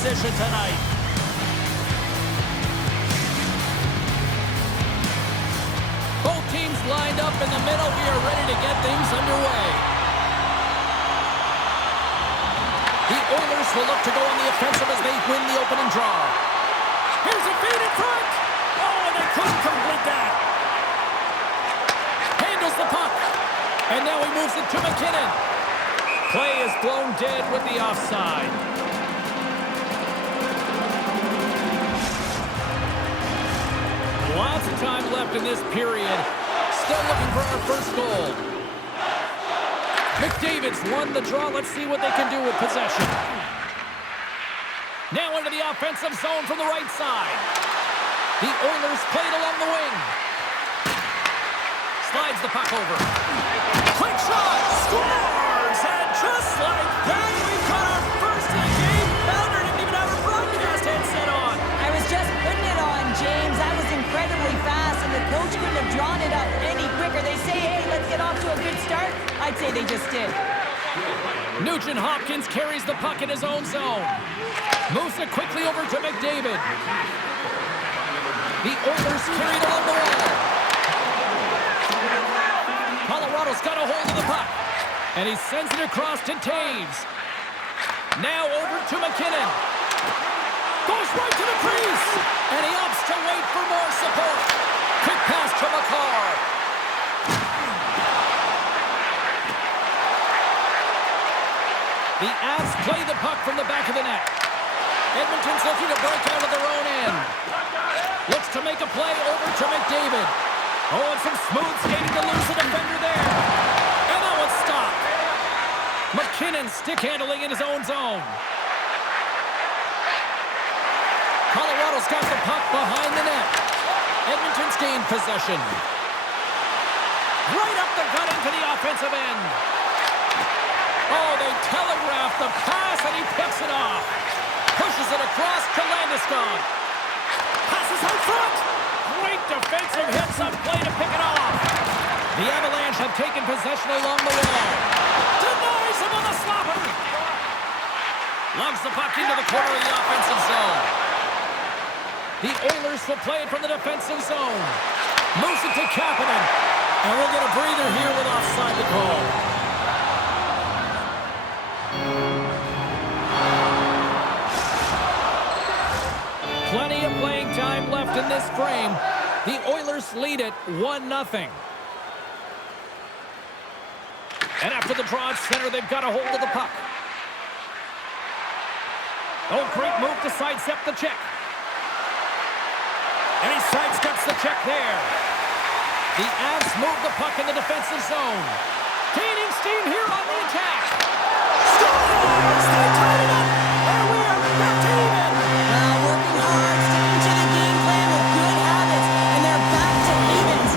position tonight. Both teams lined up in the middle. We are ready to get things underway. The Oilers will look to go on the offensive as they win the opening draw. Here's a feed in front. Oh, and they couldn't complete that. Handles the puck. And now he moves it to McKinnon. Play is blown dead with the offside. Lots of time left in this period. Still looking for our first goal. McDavid's won the draw. Let's see what they can do with possession. Now into the offensive zone from the right side. The Oilers played along the wing. Slides the puck over. Quick shot! Scores! And just like that, we've got our first of the game. Bounder didn't even have a broadcast headset on. I was just putting it on, James. That was incredibly fast, and the coach couldn't have drawn it up any quicker. They say, hey, let's get off to a good start. I'd say they just did. Nugent Hopkins carries the puck in his own zone. Moves it quickly over to McDavid. The Oilers carried along the wall. Colorado's got a hold of the puck. And he sends it across to Taves. Now over to McKinnon. Goes right to the crease. And he opts to wait for more support. Quick pass to Makar. The Avs play the puck from the back of the net. Edmonton's looking to break out of their own end. Looks to make a play over to McDavid. Oh, and some smooth skating to lose the defender there. And that one's stopped. McKinnon stick handling in his own zone. Colorado's got the puck behind the net. Edmonton's gained possession. Right up the gut into the offensive end. Oh, they telegraph the pass, and he picks it off. Pushes it across to Landeskog. Passes out front. Great defensive hits up play to pick it off. The Avalanche have taken possession along the wall. Denies him on the slapper. Lugs the puck into the corner of the offensive zone. The Oilers will play it from the defensive zone. Moves it to Kapanen. And we'll get a breather here with offside the call. Plenty of playing time left in this frame. The Oilers lead it 1-0. And after the draw at center, they've got a hold of the puck. Oh, great move to sidestep the check. And he sidesteps the check there. The Avs move the puck in the defensive zone. Gaining steam here on the attack. Scores! They tie it up! And we are back even! Working hard, sticking to the game plan with good habits, and they're back to evens.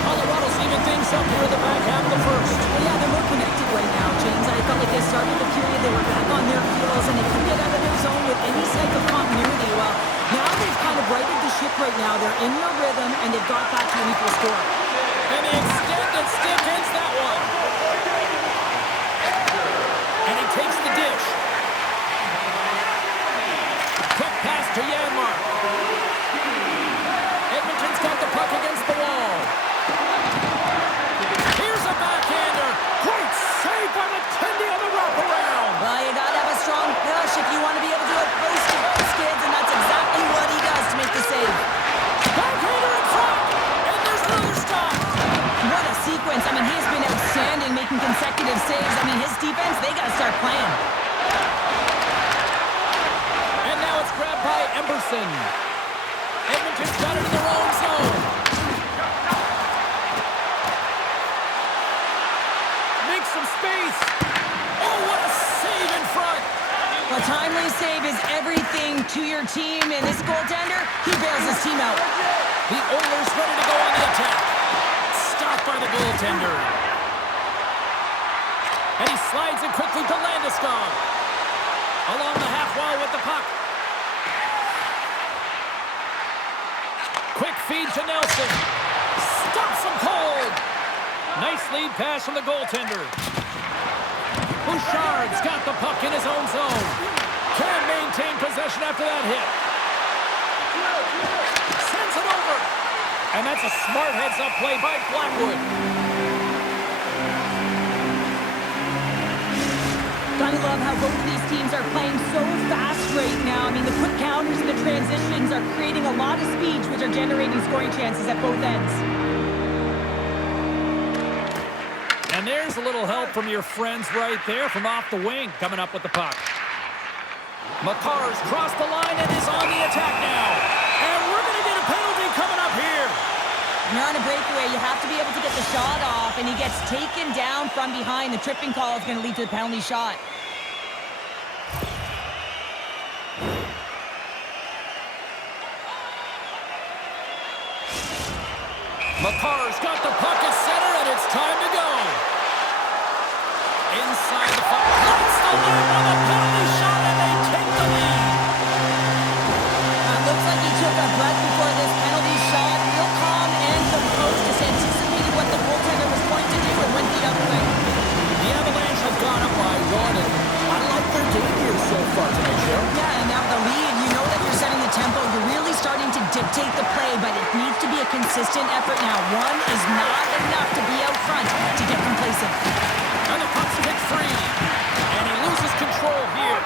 Colorado's even things up here in the back half of the first. Well, yeah, they're more connected right now, James. I felt like they started the period, they were back on their heels, and they couldn't get out of their zone with any type of continuity. Well, now they've kind of righted the ship right now. They're in their rhythm, and they've got back to an equal score. And the extended stick hits that one. And he takes the dish. Quick pass to Janmark. Edmonton's got the puck against the wall. Here's a backhander. Great save by McKenzie on the wraparound. Well, you gotta have a strong push if you want to be able to do it close to those skids, and that's exactly what he does to make the save. Backhander in front. And there's another stop. What a sequence. I mean, he's been outstanding making consecutive saves. I mean, his defense, they gotta start playing. And now it's grabbed by Emberson. Edmonton's got it in their own zone. Make some space. Oh, what a save in front. A timely save is everything to your team, and this goaltender, he bails his team out. The Oilers ready to go on the attack. Stopped by the goaltender. And he slides it quickly to Landeskog. Along the half wall with the puck. Quick feed to Nelson. Stops him cold. Nice lead pass from the goaltender. Bouchard's got the puck in his own zone. Can maintain possession. possession after that hit. Sends it over. And that's a smart heads-up play by Blackwood. Gotta love how both of these teams are playing so fast right now. I mean, the quick counters and the transitions are creating a lot of speed, which are generating scoring chances at both ends. And there's a little help from your friends right there from off the wing, coming up with the puck. Makar's crossed the line and is on the attack now. And we're going to get a penalty coming up here. When you're on a breakaway, you have to be able to get the shot off, and he gets taken down from behind. The tripping call is going to lead to the penalty shot. Makar's got the puck at center, and it's time to go. Inside the puck. Lights the line on the penalty shot, and they take the lead. Looks like he took a breath before this penalty shot. Real calm and composed, just anticipated what the goaltender was going to do and went the other way. The Avalanche have gone up by 1, and I like their game here so far tonight, Cheryl. Yeah, and now the lead, you know that you're setting the tempo. You're really starting to dictate the play, but it needs to be a consistent effort now. One is not enough to be out front to get complacent. And the puck's kicked free, and he loses control here.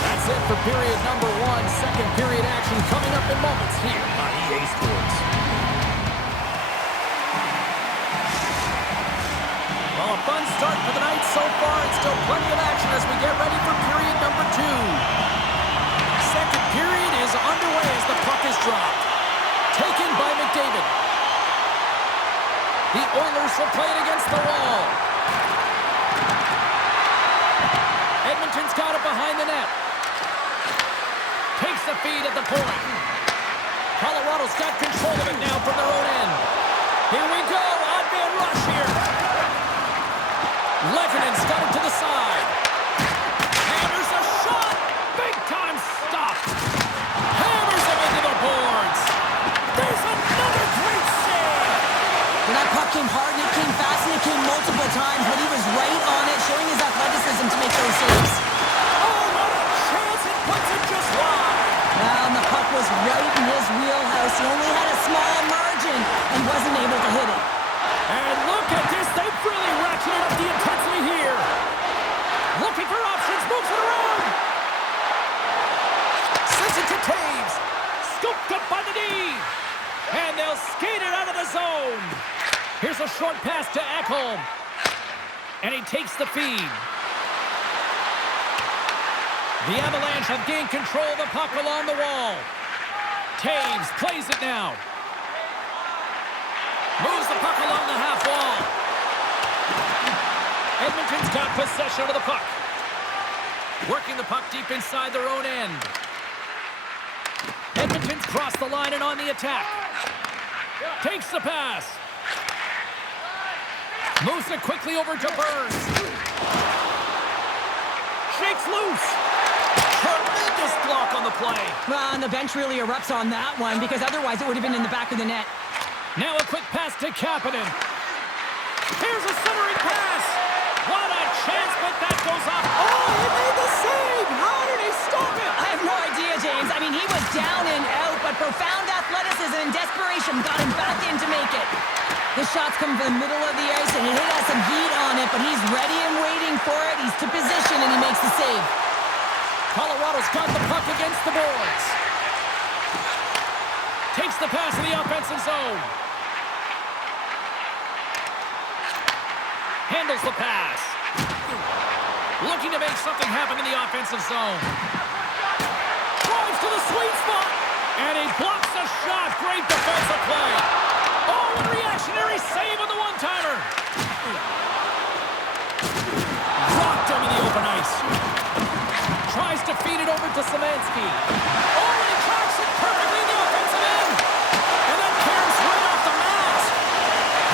That's it for period number 1. Second period action coming up in moments here on EA Sports. Well, a fun start for the night so far, and still plenty of action as we get ready for period number 2. Second period is underway as the puck is dropped. Taken by McDavid. The Oilers will play it against the wall. Edmonton's got it behind the net. Takes the feed at the point. Colorado's got control of it now from their own end. Here we go. Odd man rush here. Levinen's got it to the side. Hammers a shot. Big time stop. Hammers him into the boards. There's another great save. When that puck came hard and it came fast and it came multiple times, but he was right on it, showing his athleticism to make those saves. Oh, what a chance. It puts it just wide. Well, and the puck was right in his wheelhouse. He only had a small margin and wasn't able to hit it. And look at this. They've really ratcheted up the intensity here. Looking for options. Moves it around. Sends it to Taves. Scooped up by the D. And they'll skate it out of the zone. Here's a short pass to Ekholm. And he takes the feed. The Avalanche have gained control of the puck along the wall. Taves plays it now. Moves the puck along the half wall. Edmonton's got possession of the puck. Working the puck deep inside their own end. Edmonton's crossed the line and on the attack. Takes the pass. Moves it quickly over to Burns. Shakes loose. Tremendous block on the play. Well, and the bench really erupts on that one because otherwise it would have been in the back of the net. Now a quick pass to Kapanen. Here's a centering pass. What a chance, but that goes off. Oh, he made the save. How did he stop it? I have no idea, James. I mean, he was down and out, but profound athleticism and desperation got him back in to make it. The shot's come from the middle of the ice, and it has some heat on it, but he's ready and waiting for it. He's to position, and he makes the save. Colorado's got the puck against the boards. Takes the pass in the offensive zone. Handles the pass. Looking to make something happen in the offensive zone. Drives to the sweet spot. And he blocks the shot. Great defensive play. Oh, a reactionary save on the one-timer. Rocked him in the open ice. Tries to feed it over to Szymanski. Oh, and he tracks it perfectly in the offensive end. And then carries right off the mat.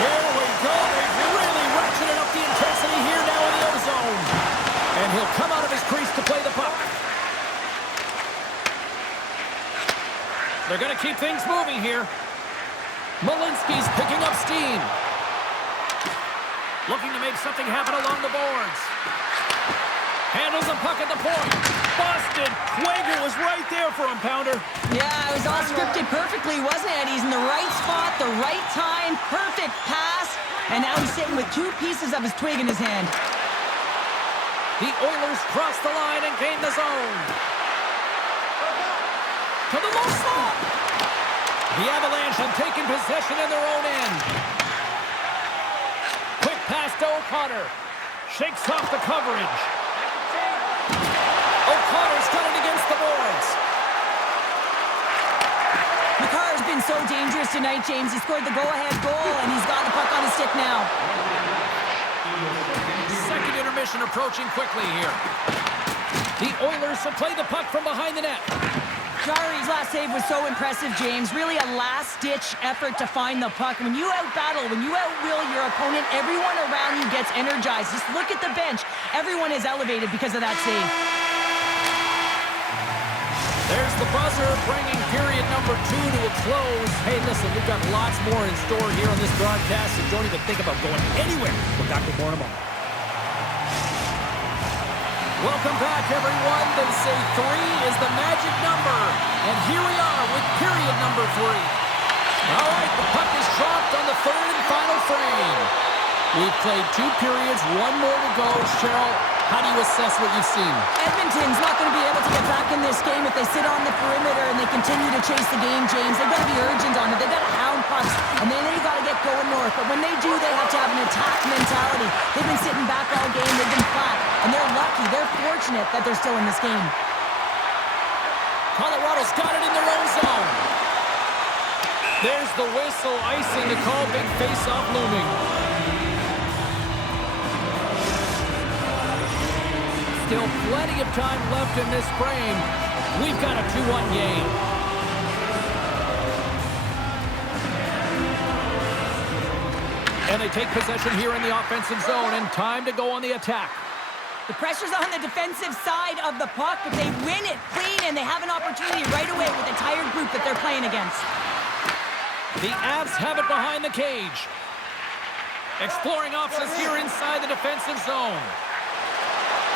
Here we go. They've really ratcheted up the intensity here now in the O-zone. And he'll come out of his crease to play the puck. They're going to keep things moving here. Malinsky's picking up steam. Looking to make something happen along the boards. Handles the puck at the point. Busted. Quager was right there for him, Pounder. Yeah, it was all scripted perfectly, wasn't it? He's in the right spot, the right time, perfect pass, and now he's sitting with 2 pieces of his twig in his hand. The Oilers cross the line and gain the zone. To the low slot. The Avalanche have taken possession in their own end. Quick pass to O'Connor. Shakes off the coverage. O'Connor's got it against the boards. Makar's been so dangerous tonight, James. He scored the go-ahead goal, and he's got the puck on his stick now. Second intermission approaching quickly here. The Oilers will play the puck from behind the net. Jari's last save was so impressive, James. Really a last-ditch effort to find the puck. When you out-battle, when you out-will your opponent, everyone around you gets energized. Just look at the bench. Everyone is elevated because of that save. There's the buzzer, bringing period number 2 to a close. Hey, listen, we've got lots more in store here on this broadcast, so don't even think about going anywhere. We're back with more in a moment. Welcome back, everyone. They say 3 is the magic number. And here we are with period number 3. All right, the puck is dropped on the third and final frame. We've played 2 periods, 1 more to go. Cheryl, how do you assess what you've seen? Edmonton's not going to be able to get back in this game if they sit on the perimeter and they continue to chase the game, James. They've got to be urgent on it. They've got to hound pucks, and then they've got to get going north. But when they do, they have to have an attack mentality. They've been sitting back all game. They've been flat, and they're lucky. They're fortunate that they're still in this game. Colorado's got it in their own zone. There's the whistle, icing the call, big face-off looming. Still plenty of time left in this frame. We've got a 2-1 game. And they take possession here in the offensive zone, and time to go on the attack. The pressure's on the defensive side of the puck, but they win it clean, and they have an opportunity right away with a tired group that they're playing against. The Avs have it behind the cage. Exploring options here inside the defensive zone.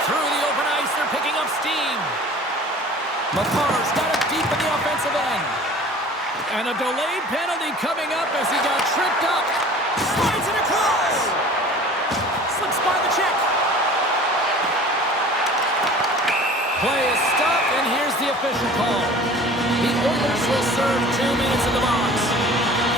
Through the open ice, they're picking up steam. Makar's got it deep in the offensive end. And a delayed penalty coming up as he got tripped up. Slides it across. Slips by the check. Play is stopped, and here's the official call. The Oilers will serve 2 minutes in the box.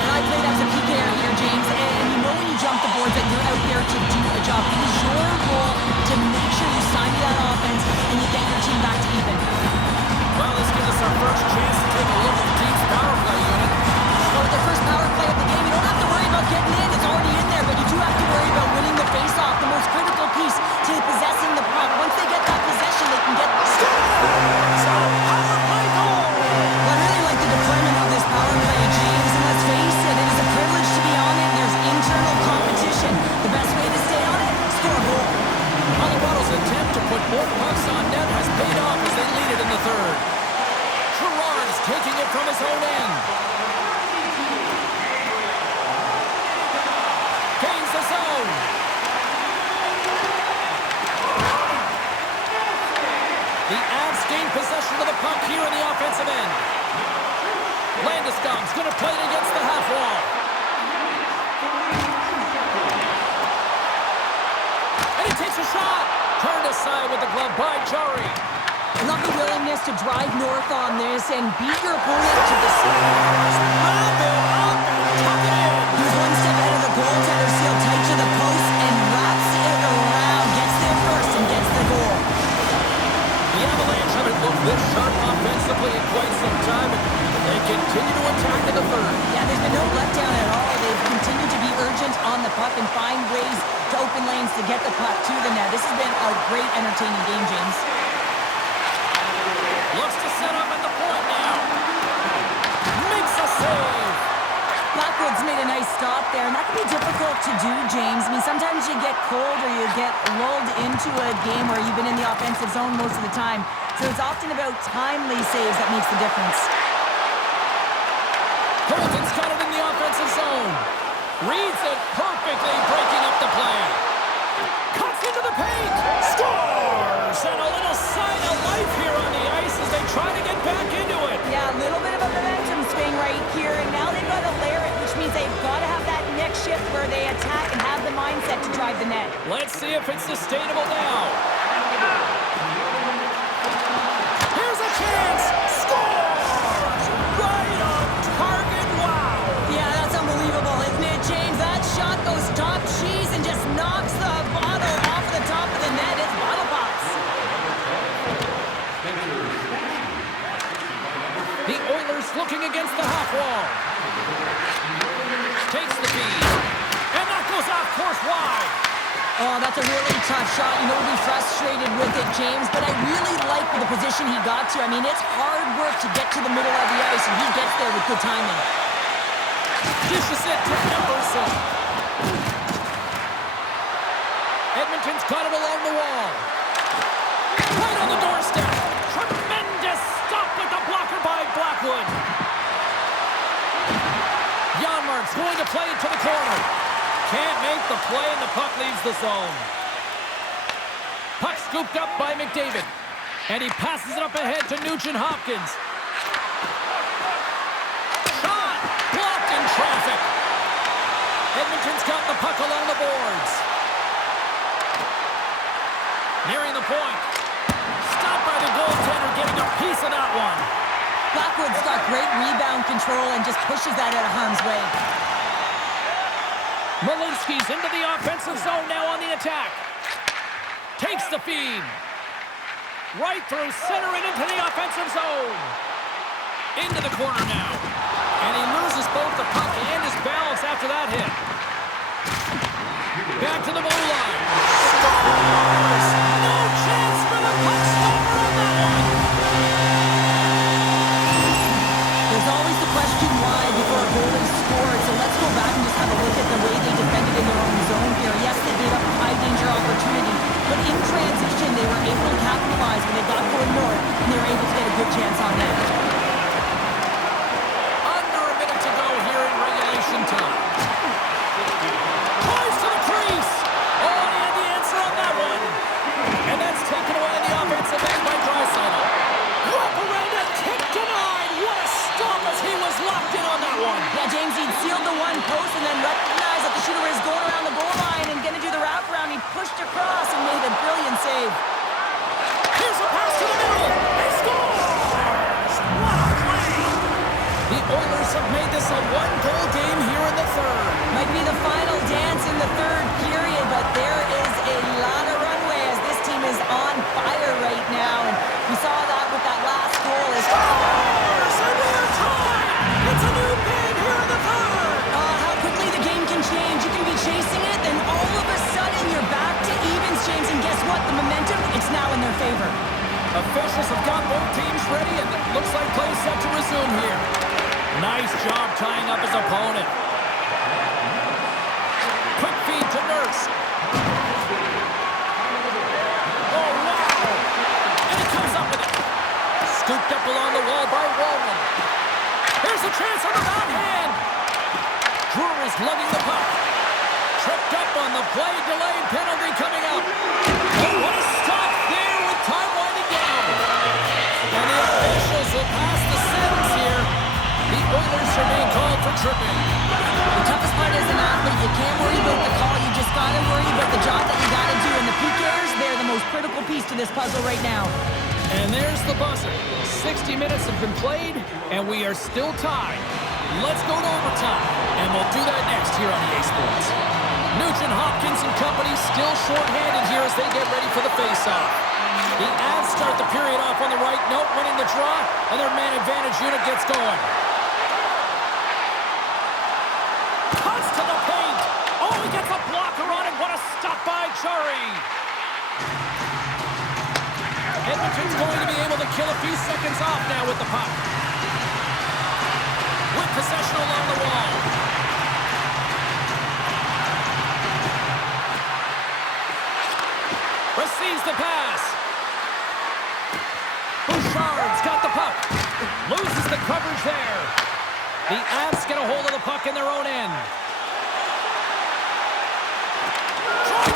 And I played as a PKer here, James, and you know when you jump the boards that you're out there to do a job. It is your role to make sure you sign that offense and you get your team back to even. Well, this gives us our first chance to take a look at the team's power play unit. Well, the first power play of the game, you don't have to worry about getting in. It's already in there, but you do have to worry about winning the face-off, the most critical piece to possessing the puck. Once they get that possession, they can get the score. Power play goal! Well, I really like the deployment of this power play, James, and let's face it, it is a privilege to be on it. There's internal competition. The best way to stay on it, score a goal. Colorado's attempt to put more pucks on net has paid off as they lead it in the third. Gerard's taking it from his own end. Gains the zone. The Avs gain possession of the puck here in the offensive end. Landeskog's going to play it against the half wall. And he takes a shot. Turned aside with the glove by Jari. Not the willingness to drive north on this and beat your opponent to the side. Wrap it up and tuck it in. He was one step ahead of the goaltender, sealed tight to the post, and wraps it around. Gets there first and gets the goal. The Avalanche haven't looked this sharp offensively in quite some time, and they continue to attack in the third. Yeah, there's been no letdown at all. They've continued to be urgent on the puck and find ways to open lanes to get the puck to the net. This has been a great, entertaining game, James. Looks to set up at the point now. Makes a save. Blackwood's made a nice stop there, and that can be difficult to do, James. I mean, sometimes you get cold or you get lulled into a game where you've been in the offensive zone most of the time. So it's often about timely saves that makes the difference. Colton's got it in the offensive zone. Reads it perfectly, breaking up the play. net. Let's see if it's sustainable now. Here's a chance. Scores! Right on target. Wow. Yeah, that's unbelievable, isn't it, James? That shot goes top cheese and just knocks the bottle off the top of the net. It's bottle pops. The Oilers looking against the half wall. Takes the feed. And that goes off course wide. Oh, that's a really tough shot. You know, we'll be frustrated with it, James, but I really like the position he got to. I mean, it's hard work to get to the middle of the ice, and he gets there with good timing. Dishes it to Emerson. Edmonton's got it along the wall. Right on the doorstep. Tremendous stop with the blocker by Blackwood. Janmark's going to play it to the corner. Can't make the play, and the puck leaves the zone. Puck scooped up by McDavid. And he passes it up ahead to Nugent Hopkins. Shot! Blocked in traffic. Edmonton's got the puck along the boards. Nearing the point. Stopped by the goaltender, getting a piece of that one. Blackwood's got great rebound control and just pushes that out of harm's way. Malinsky's into the offensive zone now on the attack. Takes the feed. Right through center and into the offensive zone. Into the corner now. And he loses both the puck and his balance after that hit. Back to the blue line. Scores! No chance for the puck stopper on that one. There's always the question why before a goal is scored, so let's go back and just have a look at the way they defended in their own zone here. Yes, they gave up a high-danger opportunity, but in transition, they were able to capitalize when they got going north, and they were able to get a good chance on that. Under a minute to go here in regulation time. Tries to the crease. Oh, and he had the answer on that one. And that's taken away in the offensive end by Draisaitl. Wrap around a kick denied. What a stop as he was locked in on that one. Yeah, James, he'd sealed the one post and then recognized that the shooter was going around the goal line and going to do the wraparound. He pushed across and made a brilliant save. Here's a pass to the middle. He scores! What a play! The Oilers have made this a one-goal game here in the third. Might be the final dance in the third period, but there is a lot of runway as this team is on fire right now. And we saw that with that last goal. Scores! And we're tied! It's a new game here in the third! How quickly the game can change. You can be chasing it, then all of a sudden you're back to evens, James. And guess what? The momentum, it's now in their favor. Officials have got both teams ready, and it looks like play set to resume here. Nice job tying up his opponent. Quick feed to Nurse. Oh, wow! And he comes up with it. Scooped up along the wall by Wallman. Here's a chance on the backhand. Drury's lugging the puck. Tripped up on the play, delayed penalty coming up. Oh, what a stop there with time winding down. And the officials will pass the sentence here. The Oilers are being called for tripping. The toughest part as an athlete, you can't worry about the call. You just got to worry about the job that you got to do. And the PKers, they're the most critical piece to this puzzle right now. And there's the buzzer. 60 minutes have been played, and we are still tied. Let's go to overtime, and we'll do that next here on EA Sports. Nugent Hopkins and company still short-handed here as they get ready for the face-off. The Avs start the period off on the right note, winning the draw, and their man advantage unit gets going. Cuts to the paint. Oh, he gets a blocker on it. What a stop by Chari. Edmonton's going to be able to kill a few seconds off now with the puck. With possession along the wall. Receives the pass. Bouchard's got the puck. Loses the coverage there. The Avs get a hold of the puck in their own end. Tries